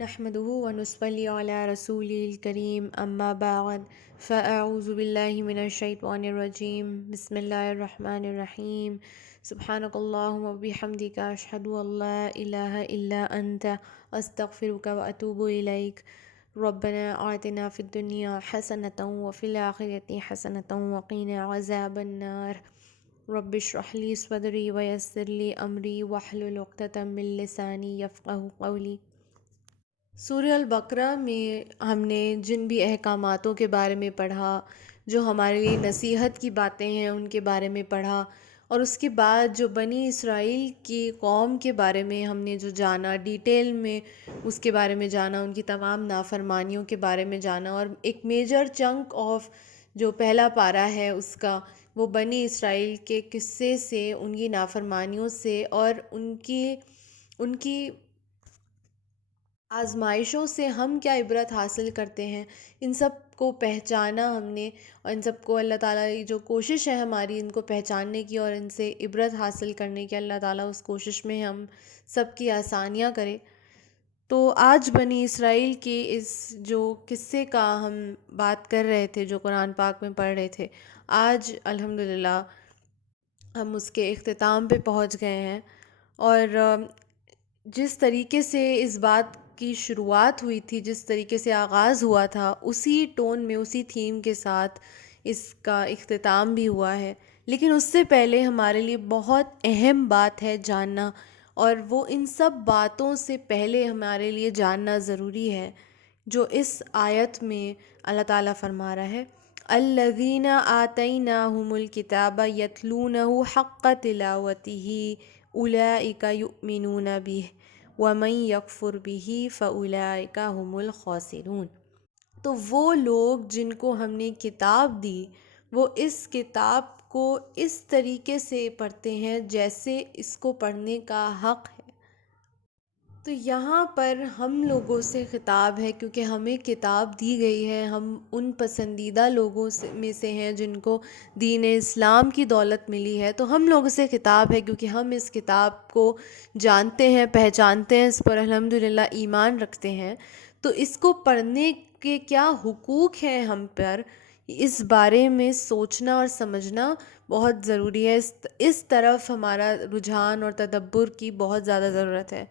نحمده ونصلي على رسوله الكريم اما بعد فاعوذ بالله من الشيطان الرجيم بسم الله الرحمن الرحيم سبحانك اللهم وبحمدك اشهد ان لا اله الا انت استغفرك واتوب اليك ربنا آتنا في الدنيا حسنة وفي الآخرة حسنة وقنا عذاب النار رب اشرح لي صدري ويسر لي امری واحلل عقدة من لسانی یفقهوا قولی۔ سورہ البقرہ میں ہم نے جن بھی احکاماتوں کے بارے میں پڑھا، جو ہمارے لیے نصیحت کی باتیں ہیں ان کے بارے میں پڑھا، اور اس کے بعد جو بنی اسرائیل کی قوم کے بارے میں ہم نے جو جانا، ڈیٹیل میں اس کے بارے میں جانا، ان کی تمام نافرمانیوں کے بارے میں جانا، اور ایک میجر چنک آف جو پہلا پارہ ہے اس کا، وہ بنی اسرائیل کے قصے سے، ان کی نافرمانیوں سے اور ان کی آزمائشوں سے ہم کیا عبرت حاصل کرتے ہیں، ان سب کو پہچانا ہم نے، اور ان سب کو اللہ تعالیٰ کی جو کوشش ہے ہماری ان کو پہچاننے کی اور ان سے عبرت حاصل کرنے کی، اللہ تعالیٰ اس کوشش میں ہم سب کی آسانیاں کرے۔ تو آج بنی اسرائیل کے اس جو قصے کا ہم بات کر رہے تھے، جو قرآن پاک میں پڑھ رہے تھے، آج الحمدللہ ہم اس کے اختتام پہ پہنچ گئے ہیں، اور جس طریقے سے اس بات کی شروعات ہوئی تھی، جس طریقے سے آغاز ہوا تھا، اسی ٹون میں، اسی تھیم کے ساتھ اس کا اختتام بھی ہوا ہے۔ لیکن اس سے پہلے ہمارے لیے بہت اہم بات ہے جاننا، اور وہ ان سب باتوں سے پہلے ہمارے لیے جاننا ضروری ہے جو اس آیت میں اللہ تعالیٰ فرما رہا ہے، الذین آتیناہم الکتاب یتلونہ حق تلاوتہ اولئک یؤمنون بہ وَمَن يَكْفُرْ بِهِ فَأُولَئِكَ هُمُ الْخَاسِرُونَ۔ تو وہ لوگ جن کو ہم نے کتاب دی، وہ اس کتاب کو اس طریقے سے پڑھتے ہیں جیسے اس کو پڑھنے کا حق ہے۔ تو یہاں پر ہم لوگوں سے خطاب ہے، کیونکہ ہمیں کتاب دی گئی ہے، ہم ان پسندیدہ لوگوں میں سے ہیں جن کو دین اسلام کی دولت ملی ہے، تو ہم لوگوں سے خطاب ہے کیونکہ ہم اس کتاب کو جانتے ہیں، پہچانتے ہیں، اس پر الحمدللہ ایمان رکھتے ہیں۔ تو اس کو پڑھنے کے کیا حقوق ہیں ہم پر، اس بارے میں سوچنا اور سمجھنا بہت ضروری ہے، اس طرف ہمارا رجحان اور تدبر کی بہت زیادہ ضرورت ہے۔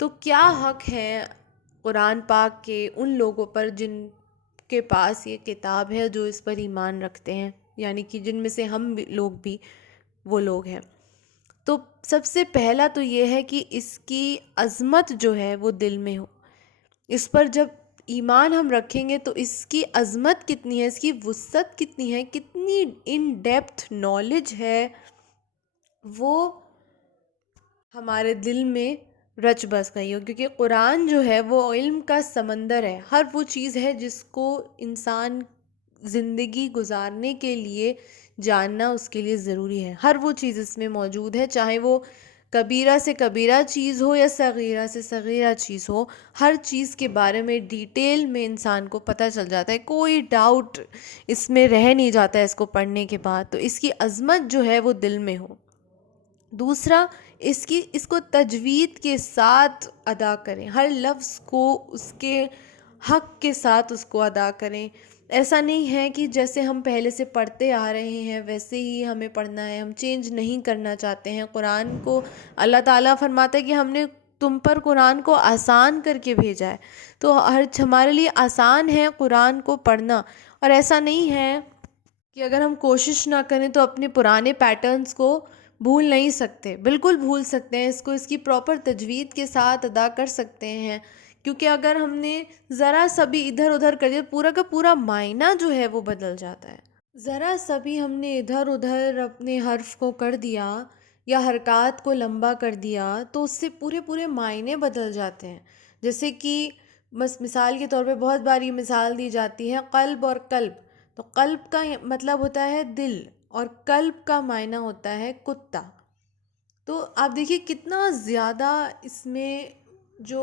تو کیا حق ہے قرآن پاک کے ان لوگوں پر جن کے پاس یہ کتاب ہے، جو اس پر ایمان رکھتے ہیں، یعنی کہ جن میں سے ہم لوگ بھی وہ لوگ ہیں۔ تو سب سے پہلا تو یہ ہے کہ اس کی عظمت جو ہے وہ دل میں ہو۔ اس پر جب ایمان ہم رکھیں گے تو اس کی عظمت کتنی ہے، اس کی وسعت کتنی ہے، کتنی ان ڈیپتھ نالج ہے، وہ ہمارے دل میں رچ بس گئی ہو، کیونکہ قرآن جو ہے وہ علم کا سمندر ہے۔ ہر وہ چیز ہے جس کو انسان زندگی گزارنے کے لیے جاننا اس کے لیے ضروری ہے، ہر وہ چیز اس میں موجود ہے، چاہے وہ کبیرہ سے کبیرہ چیز ہو یا صغیرہ سے صغیرہ چیز ہو، ہر چیز کے بارے میں ڈیٹیل میں انسان کو پتہ چل جاتا ہے، کوئی ڈاؤٹ اس میں رہ نہیں جاتا ہے اس کو پڑھنے کے بعد۔ تو اس کی عظمت جو ہے وہ دل میں ہو۔ دوسرا، اس کو تجوید کے ساتھ ادا کریں، ہر لفظ کو اس کے حق کے ساتھ اس کو ادا کریں۔ ایسا نہیں ہے کہ جیسے ہم پہلے سے پڑھتے آ رہے ہیں ویسے ہی ہمیں پڑھنا ہے، ہم چینج نہیں کرنا چاہتے ہیں قرآن کو۔ اللہ تعالیٰ فرماتا ہے کہ ہم نے تم پر قرآن کو آسان کر کے بھیجا ہے، تو ہمارے لیے آسان ہے قرآن کو پڑھنا، اور ایسا نہیں ہے کہ اگر ہم کوشش نہ کریں تو اپنے پرانے پیٹرنز کو بھول نہیں سکتے، بالکل بھول سکتے ہیں، اس کو اس کی پراپر تجوید کے ساتھ ادا کر سکتے ہیں، کیونکہ اگر ہم نے ذرا سا بھی ادھر ادھر کر دیا، پورا کا پورا معنی جو ہے وہ بدل جاتا ہے۔ ذرا سا بھی ہم نے ادھر ادھر اپنے حرف کو کر دیا یا حرکات کو لمبا کر دیا تو اس سے پورے معنی بدل جاتے ہیں۔ جیسے کہ بس مثال کے طور پہ بہت بار یہ مثال دی جاتی ہے قلب اور قلب، تو قلب کا مطلب ہوتا ہے دل، اور قلب کا معنی ہوتا ہے کتا۔ تو آپ دیکھیے کتنا زیادہ اس میں جو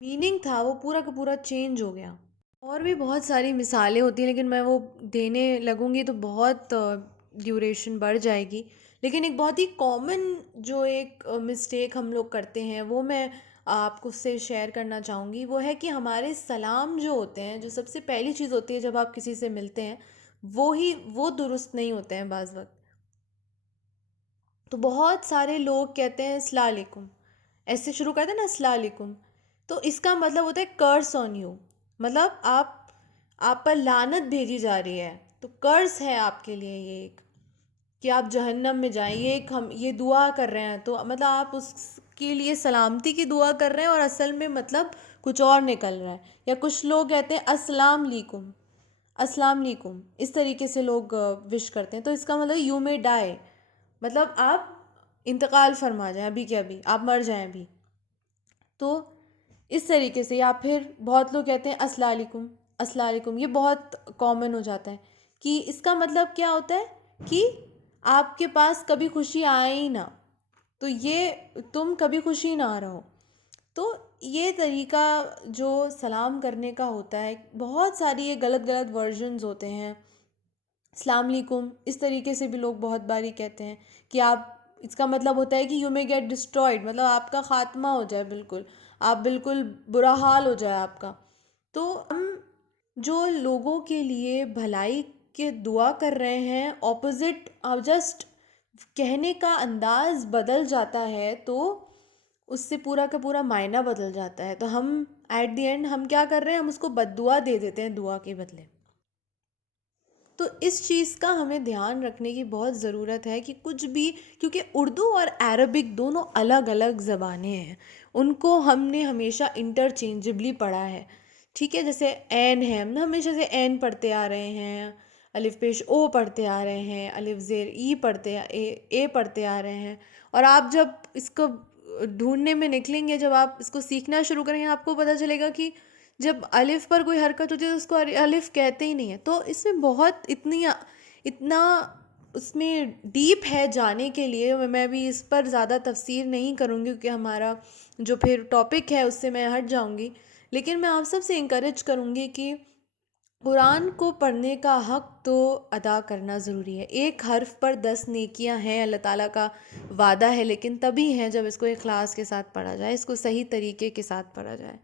میننگ تھا وہ پورا کا پورا چینج ہو گیا۔ اور بھی بہت ساری مثالیں ہوتی ہیں، لیکن میں وہ دینے لگوں گی تو بہت ڈیوریشن بڑھ جائے گی۔ لیکن ایک بہت ہی کامن جو ایک مسٹیک ہم لوگ کرتے ہیں وہ میں آپ کو سے شیئر کرنا چاہوں گی وہ ہے کہ ہمارے سلام جو ہوتے ہیں، جو سب سے پہلی چیز ہوتی ہے جب آپ کسی سے ملتے ہیں، وہ درست نہیں ہوتے ہیں بعض وقت. تو بہت سارے لوگ کہتے ہیں السلام علیکم، ایسے شروع کرتے ہیں نا السلام علیکم، تو اس کا مطلب ہوتا ہے کرس آن یو، مطلب آپ پر لعنت بھیجی جا رہی ہے. تو کرس ہے آپ کے لیے یہ ایک، کہ آپ جہنم میں جائیں. یہ ایک ہم یہ دعا کر رہے ہیں، تو مطلب آپ اس کے لیے سلامتی کی دعا کر رہے ہیں اور اصل میں مطلب کچھ اور نکل رہا ہے. یا کچھ لوگ کہتے ہیں السلام علیکم، السلام علیکم، اس طریقے سے لوگ وش کرتے ہیں. تو اس کا مطلب یو مے ڈائی، مطلب آپ انتقال فرما جائیں ابھی کے ابھی، آپ مر جائیں ابھی. تو اس طریقے سے. یا پھر بہت لوگ کہتے ہیں السلام علیکم، السلام علیکم. یہ بہت کامن ہو جاتا ہے کہ اس کا مطلب کیا ہوتا ہے کہ آپ کے پاس کبھی خوشی آئے ہی نہ، تو یہ تم کبھی خوشی نہ رہو. تو یہ طریقہ جو سلام کرنے کا ہوتا ہے، بہت ساری یہ غلط غلط ورژنز ہوتے ہیں. السلام علیکم اس طریقے سے بھی لوگ بہت باری کہتے ہیں کہ آپ، اس کا مطلب ہوتا ہے کہ یو مے گیٹ ڈسٹرائڈ، مطلب آپ کا خاتمہ ہو جائے، بالکل آپ بالکل برا حال ہو جائے آپ کا. تو ہم جو لوگوں کے لیے بھلائی کے دعا کر رہے ہیں، اپوزٹ جسٹ کہنے کا انداز بدل جاتا ہے تو اس سے پورا کا پورا معنی بدل جاتا ہے. تو ہم ایٹ دی اینڈ ہم کیا کر رہے ہیں، ہم اس کو بد دعا دے دیتے ہیں دعا کے بدلے. تو اس چیز کا ہمیں دھیان رکھنے کی بہت ضرورت ہے کہ کچھ بھی، کیونکہ اردو اور عربک دونوں الگ الگ زبانیں ہیں، ان کو ہم نے ہمیشہ انٹرچینجبلی پڑھا ہے. ٹھیک ہے، جیسے عین ہے، ہم ہمیشہ سے عین پڑھتے آ رہے ہیں، الف پیش او پڑھتے آ رہے ہیں، الف زیر ای پڑھتے اے پڑھتے آ رہے ہیں. اور آپ جب اس کو ڈھونڈنے میں نکلیں گے، جب آپ اس کو سیکھنا شروع کریں گے، آپ کو پتہ چلے گا کہ جب الف پر کوئی حرکت ہوتی ہے تو اس کو الف کہتے ہی نہیں ہے. تو اس میں بہت اتنا اس میں ڈیپ ہے جانے کے لیے. میں بھی اس پر زیادہ تفسیر نہیں کروں گی کیونکہ ہمارا جو پھر ٹاپک ہے اس سے میں ہٹ جاؤں گی. لیکن میں آپ سب سے انکریج کروں گی کہ قرآن کو پڑھنے کا حق تو ادا کرنا ضروری ہے. ایک حرف پر 10 نیکیاں ہیں، اللہ تعالیٰ کا وعدہ ہے، لیکن تبھی ہیں جب اس کو اخلاص کے ساتھ پڑھا جائے، اس کو صحیح طریقے کے ساتھ پڑھا جائے.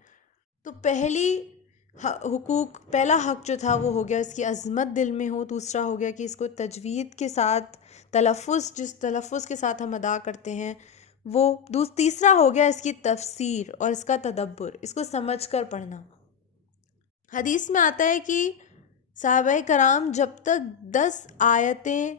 تو پہلا حق جو تھا وہ ہو گیا اس کی عظمت دل میں ہو. دوسرا ہو گیا کہ اس کو تجوید کے ساتھ جس تلفظ کے ساتھ ہم ادا کرتے ہیں وہ. تیسرا ہو گیا اس کی تفسیر اور اس کا تدبر، اس کو سمجھ کر پڑھنا. حدیث میں آتا ہے کہ صحابہ کرام جب تک 10 آیتیں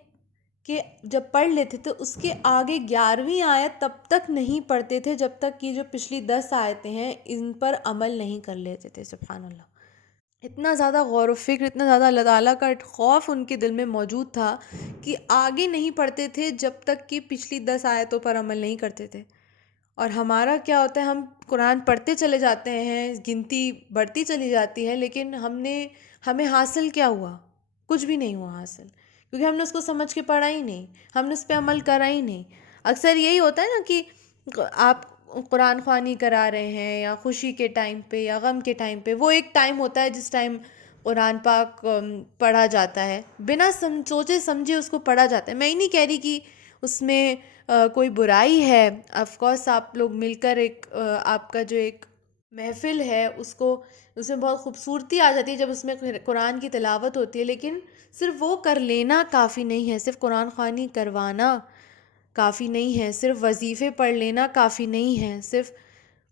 کہ جب پڑھ لیتے تھے اس کے آگے 11ویں آیت تب تک نہیں پڑھتے تھے جب تک کہ جو پچھلی 10 آیتیں ہیں ان پر عمل نہیں کر لیتے تھے. سبحان اللہ، اتنا زیادہ غور و فکر، اتنا زیادہ اللہ تعالیٰ کا خوف ان کے دل میں موجود تھا کہ آگے نہیں پڑھتے تھے جب تک کہ پچھلی 10 آیتوں پر عمل نہیں کرتے تھے. اور ہمارا کیا ہوتا ہے، ہم قرآن پڑھتے چلے جاتے ہیں، گنتی بڑھتی چلی جاتی ہے، لیکن ہمیں حاصل کیا ہوا؟ کچھ بھی نہیں ہوا حاصل، کیونکہ ہم نے اس کو سمجھ کے پڑھا ہی نہیں، ہم نے اس پہ عمل کرا ہی نہیں. اکثر یہی ہوتا ہے نا کہ آپ قرآن خوانی کرا رہے ہیں یا خوشی کے ٹائم پہ یا غم کے ٹائم پہ، وہ ایک ٹائم ہوتا ہے جس ٹائم قرآن پاک پڑھا جاتا ہے، بنا سوچے سمجھے اس کو پڑھا جاتا ہے. میں ہی نہیں کہہ رہی کہ اس میں کوئی برائی ہے. آف کورس آپ لوگ مل کر آپ کا جو ایک محفل ہے اس میں بہت خوبصورتی آ جاتی ہے جب اس میں قرآن کی تلاوت ہوتی ہے، لیکن صرف وہ کر لینا کافی نہیں ہے، صرف قرآن خوانی کروانا کافی نہیں ہے، صرف وظیفے پڑھ لینا کافی نہیں ہے. صرف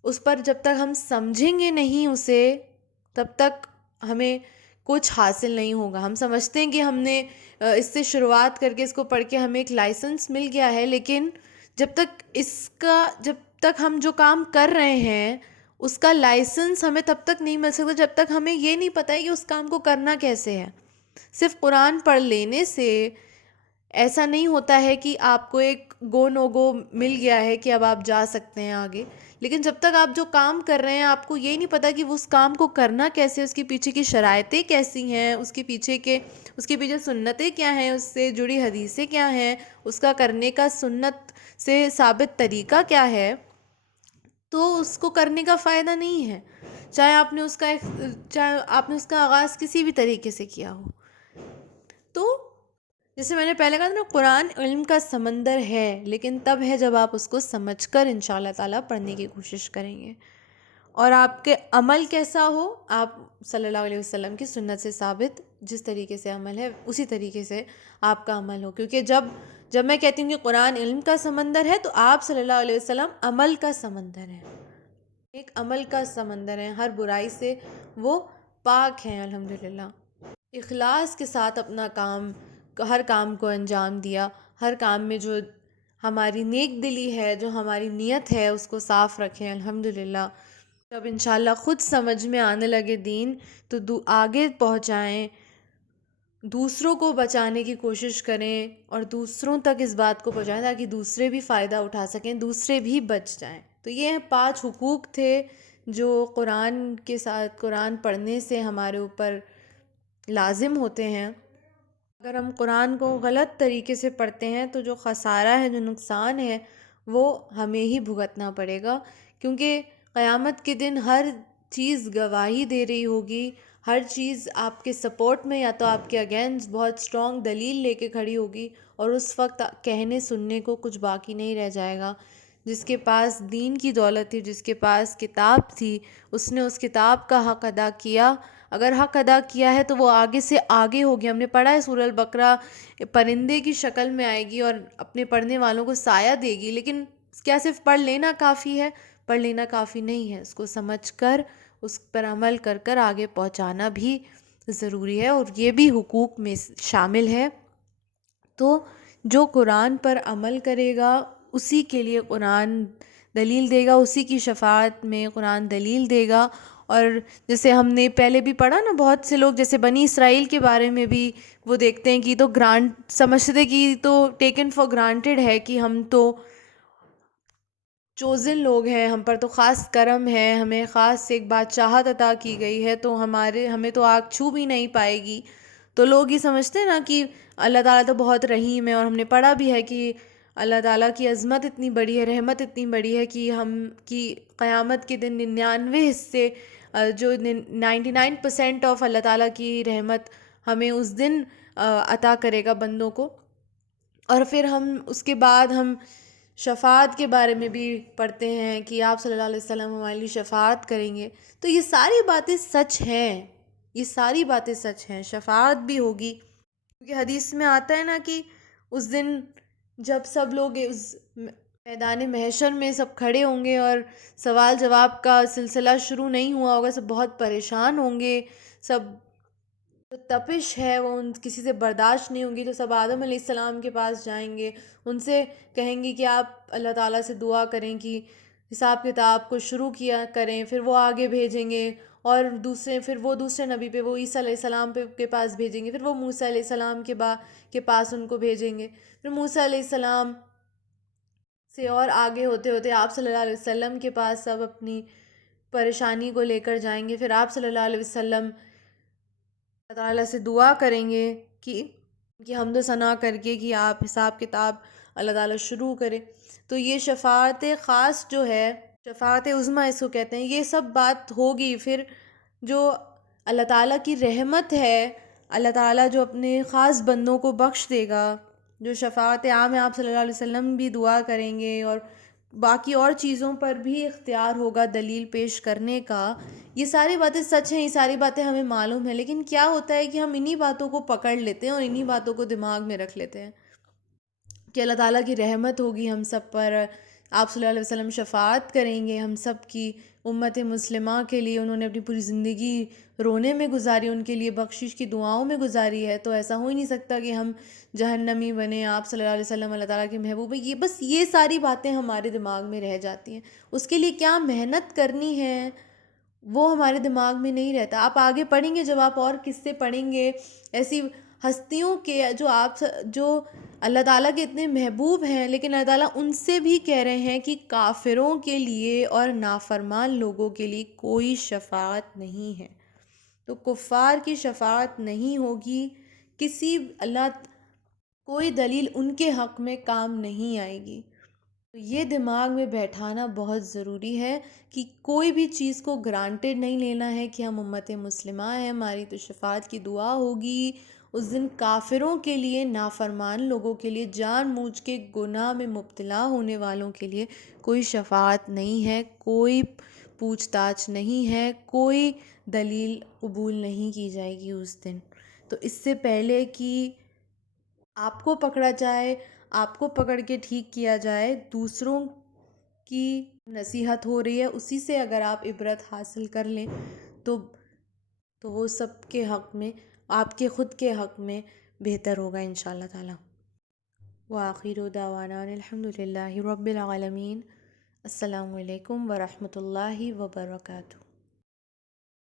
اس پر جب تک ہم سمجھیں گے نہیں اسے، تب تک ہمیں کچھ حاصل نہیں ہوگا. ہم سمجھتے ہیں کہ ہم نے اس سے شروعات کر کے اس کو پڑھ کے ہمیں ایک لائسنس مل گیا ہے، لیکن جب تک ہم جو کام کر رہے ہیں اس کا لائسنس ہمیں تب تک نہیں مل سکتا جب تک ہمیں یہ نہیں پتہ ہے کہ اس کام کو کرنا کیسے ہے. صرف قرآن پڑھ لینے سے ایسا نہیں ہوتا ہے کہ آپ کو ایک گو نو گو مل گیا ہے کہ اب آپ جا سکتے ہیں آگے. لیکن جب تک آپ جو کام کر رہے ہیں آپ کو یہ نہیں پتہ کہ اس کام کو کرنا کیسے، اس کے پیچھے کی شرائطیں کیسی ہیں، اس کے پیچھے سنتیں کیا ہیں، اس سے جڑی حدیثیں کیا ہیں، اس کا کرنے کا سنت سے ثابت طریقہ کیا ہے، تو اس کو کرنے کا فائدہ نہیں ہے، چاہے آپ نے اس کا آغاز کسی بھی طریقے سے کیا ہو. تو جیسے میں نے پہلے کہا تھا نا، قرآن علم کا سمندر ہے، لیکن تب ہے جب آپ اس کو سمجھ کر انشاء اللہ تعالیٰ پڑھنے کی کوشش کریں گے، اور آپ کے عمل کیسا ہو، آپ صلی اللہ علیہ وسلم کی سنت سے ثابت جس طریقے سے عمل ہے اسی طریقے سے آپ کا عمل ہو. کیونکہ جب میں کہتی ہوں کہ قرآن علم کا سمندر ہے، تو آپ صلی اللہ علیہ وسلم عمل کا سمندر ہے، ایک عمل کا سمندر ہے، ہر برائی سے وہ پاک ہیں الحمدللہ. اخلاص کے ساتھ اپنا ہر کام کو انجام دیا، ہر کام میں جو ہماری نیک دلی ہے، جو ہماری نیت ہے، اس کو صاف رکھیں الحمدللہ. جب انشاءاللہ خود سمجھ میں آنے لگے دین، تو آگے پہنچائیں، دوسروں کو بچانے کی کوشش کریں، اور دوسروں تک اس بات کو پہنچائیں تاکہ دوسرے بھی فائدہ اٹھا سکیں، دوسرے بھی بچ جائیں. تو یہ 5 حقوق تھے جو قرآن کے ساتھ، قرآن پڑھنے سے ہمارے اوپر لازم ہوتے ہیں. اگر ہم قرآن کو غلط طریقے سے پڑھتے ہیں تو جو خسارہ ہے، جو نقصان ہے، وہ ہمیں ہی بھگتنا پڑے گا. کیونکہ قیامت کے دن ہر چیز گواہی دے رہی ہوگی، ہر چیز آپ کے سپورٹ میں یا تو آپ کے اگینسٹ بہت اسٹرانگ دلیل لے کے کھڑی ہوگی، اور اس وقت کہنے سننے کو کچھ باقی نہیں رہ جائے گا. جس کے پاس دین کی دولت تھی، جس کے پاس کتاب تھی، اس نے اس کتاب کا حق ادا کیا. اگر حق ادا کیا ہے تو وہ آگے سے آگے ہوگی. ہم نے پڑھا ہے سورہ البقرہ، پرندے کی شکل میں آئے گی اور اپنے پڑھنے والوں کو سایہ دے گی. لیکن کیا صرف پڑھ لینا کافی ہے؟ پڑھ لینا کافی نہیں ہے، اس کو سمجھ کر، اس پر عمل کر کر آگے پہنچانا بھی ضروری ہے، اور یہ بھی حقوق میں شامل ہے. تو جو قرآن پر عمل کرے گا، اسی کے لیے قرآن دلیل دے گا، اسی کی شفاعت میں قرآن دلیل دے گا. اور جیسے ہم نے پہلے بھی پڑھا نا، بہت سے لوگ جیسے بنی اسرائیل کے بارے میں بھی وہ دیکھتے ہیں کہ تو گرانٹ سمجھتے، کہ تو ٹیکن فار گرانٹیڈ ہے کہ ہم تو چوزن لوگ ہیں، ہم پر تو خاص کرم ہے، ہمیں خاص ایک بادشاہت عطا کی گئی ہے، تو ہمیں تو آگ چھو بھی نہیں پائے گی. تو لوگ یہ سمجھتے ہیں نا کہ اللہ تعالیٰ تو بہت رحیم ہے. اور ہم نے پڑھا بھی ہے کہ اللہ تعالیٰ کی عظمت اتنی بڑی ہے، رحمت اتنی بڑی ہے کہ قیامت کے دن 99 حصے، جو 99% آف اللہ تعالیٰ کی رحمت ہمیں اس دن عطا کرے گا بندوں کو. اور پھر ہم اس کے بعد ہم شفاعت کے بارے میں بھی پڑھتے ہیں کہ آپ صلی اللہ علیہ وسلم ہمارے لیے شفاعت کریں گے. تو یہ ساری باتیں سچ ہیں، یہ ساری باتیں سچ ہیں. شفاعت بھی ہوگی، کیونکہ حدیث میں آتا ہے نا کہ اس دن جب سب لوگ اس میدان محشر میں سب کھڑے ہوں گے اور سوال جواب کا سلسلہ شروع نہیں ہوا ہوگا، سب بہت پریشان ہوں گے، سب جو تپش ہے وہ کسی سے برداشت نہیں ہوگی. تو سب آدم علیہ السلام کے پاس جائیں گے، ان سے کہیں گے کہ آپ اللہ تعالیٰ سے دعا کریں کہ حساب کتاب کو شروع کیا کریں. پھر وہ آگے بھیجیں گے، اور پھر وہ دوسرے نبی پہ، وہ عیسیٰ علیہ السلام کے پاس بھیجیں گے. پھر وہ موسیٰ علیہ السلام کے پاس ان کو بھیجیں گے. پھر موسیٰ علیہ السلام سے اور آگے ہوتے ہوتے آپ صلی اللہ علیہ وسلم کے پاس سب اپنی پریشانی کو لے کر جائیں گے. پھر آپ صلی اللہ علیہ وسلم اللہ تعالیٰ سے دعا کریں گے کہ حمد و ثنا کر کے کہ آپ حساب کتاب اللہ تعالیٰ شروع کرے. تو یہ شفاعت خاص جو ہے، شفاعت عظمیٰ اس کو کہتے ہیں، یہ سب بات ہوگی. پھر جو اللہ تعالیٰ کی رحمت ہے، اللہ تعالیٰ جو اپنے خاص بندوں کو بخش دے گا، جو شفاعت عام ہے، آپ صلی اللہ علیہ وسلم بھی دعا کریں گے، اور باقی اور چیزوں پر بھی اختیار ہوگا دلیل پیش کرنے کا. یہ ساری باتیں سچ ہیں، یہ ساری باتیں ہمیں معلوم ہیں. لیکن کیا ہوتا ہے کہ ہم انہی باتوں کو پکڑ لیتے ہیں اور انہی باتوں کو دماغ میں رکھ لیتے ہیں کہ اللہ تعالیٰ کی رحمت ہوگی ہم سب پر، آپ صلی اللہ علیہ وسلم شفاعت کریں گے ہم سب کی، امت مسلمہ کے لیے انہوں نے اپنی پوری زندگی رونے میں گزاری، ان کے لیے بخشش کی دعاؤں میں گزاری ہے. تو ایسا ہو ہی نہیں سکتا کہ ہم جہنمی بنیں، آپ صلی اللہ علیہ وسلم اللہ تعالیٰ کے محبوب ہیں. یہ ساری باتیں ہمارے دماغ میں رہ جاتی ہیں. اس کے لیے کیا محنت کرنی ہے وہ ہمارے دماغ میں نہیں رہتا. آپ آگے پڑھیں گے، جب آپ اور قصے پڑھیں گے ایسی ہستیوں کے جو اللہ تعالیٰ کے اتنے محبوب ہیں، لیکن اللہ تعالیٰ ان سے بھی کہہ رہے ہیں کہ کافروں کے لیے اور نافرمان لوگوں کے لیے کوئی شفاعت نہیں ہے. تو کفار کی شفاعت نہیں ہوگی، کوئی دلیل ان کے حق میں کام نہیں آئے گی. تو یہ دماغ میں بیٹھانا بہت ضروری ہے کہ کوئی بھی چیز کو گرانٹیڈ نہیں لینا ہے کہ ہم امت مسلمہ ہیں، ہماری تو شفاعت کی دعا ہوگی، اس دن کافروں کے لیے، نافرمان لوگوں کے لیے، جان بوجھ کے گناہ میں مبتلا ہونے والوں کے لیے کوئی شفاعت نہیں ہے، کوئی پوچھ تاچھ نہیں ہے، کوئی دلیل قبول نہیں کی جائے گی اس دن۔ تو اس سے پہلے کہ آپ کو پکڑا جائے، آپ کو پکڑ کے ٹھیک کیا جائے، دوسروں کی نصیحت ہو رہی ہے، اسی سے اگر آپ عبرت حاصل کر لیں تو وہ سب کے حق میں، آپ کے خود کے حق میں بہتر ہوگا انشاءاللہ تعالی۔ وآخر دعوانا ان الحمد للہ رب العالمین۔ السلام علیکم ورحمۃ اللہ وبرکاتہ۔